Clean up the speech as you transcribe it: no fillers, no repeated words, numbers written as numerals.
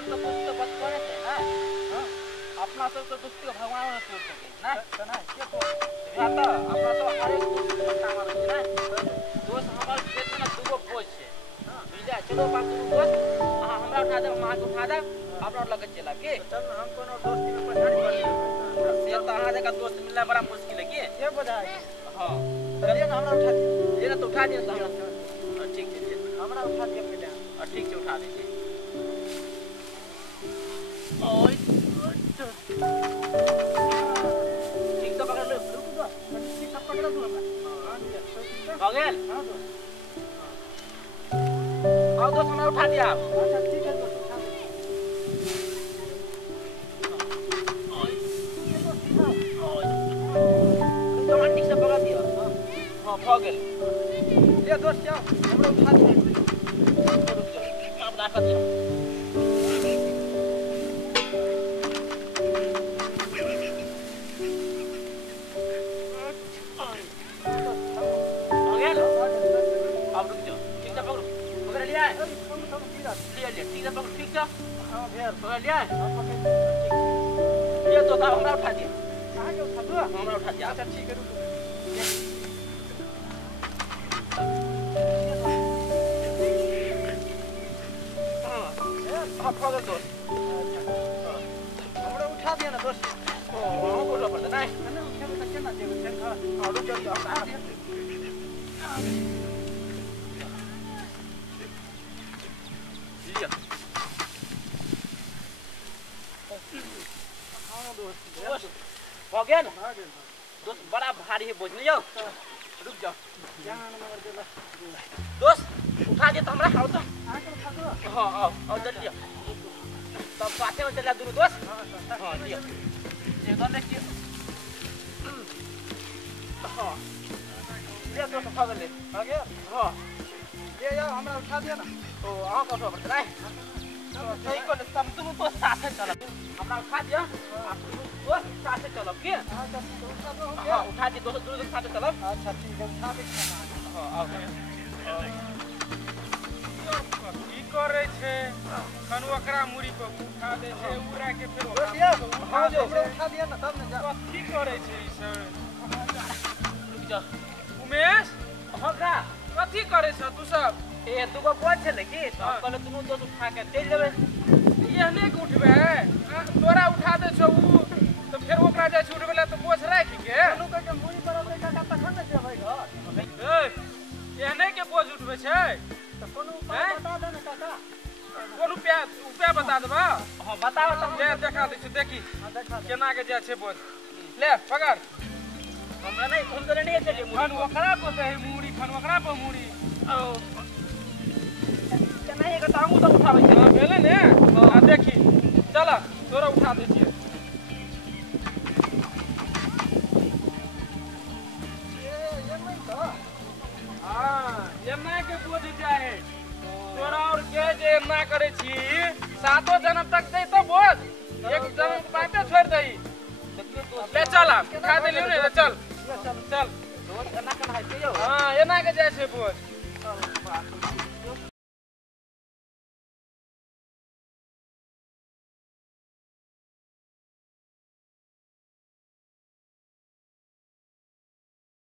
सब तो कुछ तो बात करे थे ना। हां अपना सब तो दोस्ती का भगवान ने तोड़ सके ना तो ना के को आता अपना तो हर एक दोस्त को काम आवे ना दोस्त हमार खेत में ना दुगो बोझ छे हां बुझा चलो बाप दोस्त हमरा उठा दे मां को उठा दे अपना लगे चला के तब हम कोनो दोस्ती में पछाड़ी कर से तो अहाँ जगह दोस्त मिलना बड़ा मुश्किल है के ये बधाई हां चलिए ना हमरा उठा दे ये ना तो उठा दिए तो हमरा ठीक है हमरा उठा दिए पहले ठीक से उठा दीजिए ओए ठीक से पकड़ लो रुक दो ठीक से पकड़ दो हां हो गया हां दोस्त आओ दोस्त हमरा उठा दिया अच्छा ठीक है दोस्त उठा दे ठीक से पकड़ दिया हां हो गया ये दोस्त क्या हमरा उठा दिया रुक जाओ आप रख दिया अब रुक जाओ ठीक से पकड़ो पकड़ लिया है लिया ठीक से पकड़ो ठीक से हां भैया पकड़ लिया है ये तो था हमरा उठा दिया कहां के उठा दो हमरा उठा दिया अच्छा ठीक है रुको हां पकड़ दो हमरा उठा दिया ना दोस्त ओ हम बोलना पड़ता नहीं ना उठा तो केना देबो चल खा हां रुक जाओ हमरा दिया लिया हां दोस्त हो गया ना दोस्त बड़ा भारी है बोझ नहीं जाओ रुक जाओ जान मर गेला दोस्त उठा दे तो हमरा हां तो आके उठा दो हां आओ जल्दी आओ तब साथे में चला दूर दोस्त हां लिया एकदम देखिए हां ले दोस्त पकड़ ले आ गया हां ले जाओ हमरा उठा दिया ना ओ आओ का उठा पड़ता है सही को सब तुम तो साथ चलो हमरा उठा दिया आप दोस्त साथ चलो के हां उठा दो हां उठा दे दोस्त दूर साथ चलो अच्छा ठीक है उठा दे हां आओ की करे छे कनु ओकरा मुड़ी पे उठा दे छे उड़ा के फिर हां जो हमरा उठा दिया ना तब ना जा की करे छे ई सब रुक जा उमेश हां का कथी करे छ तू सब ए दुगो बोझ छले की तो कहले दुनु दोस्त उठा के चल जेबे एहने के उठबे तोरा उठा दे छौ तो फिर ओकरा जाय छ उठबेला तो बोझ राख के कनु के मुड़ी बराबर का तखन न जेबै घर ए एहने के बोझ उठबे छै तो कोनो उपाय बता दे ना काका कोन उपाय बता देबा हां बताओ त ले देखा दे छ देखी हां देखा केना के जाय छै बोझ ले पकड़ हमरा नहीं हम तो नहीं चले खन ओकरा को दे मुड़ी खन ओकरा पे मुड़ी ओ नहीं के तांगू तो उठाबै छै हां भेले ने हां देखी चल तोरा उठा दे छियै ये नहीं तो हां एना के बोझ जाय तोरा और के जे एना करे छी सातो जन्म तक दे तो बोझ एक जन्म के बाते छोड़ दई ले चल उठा दे लियो ने चल चल चल दोस्त एना कन है यो हां एना के जाय छै बोझ चल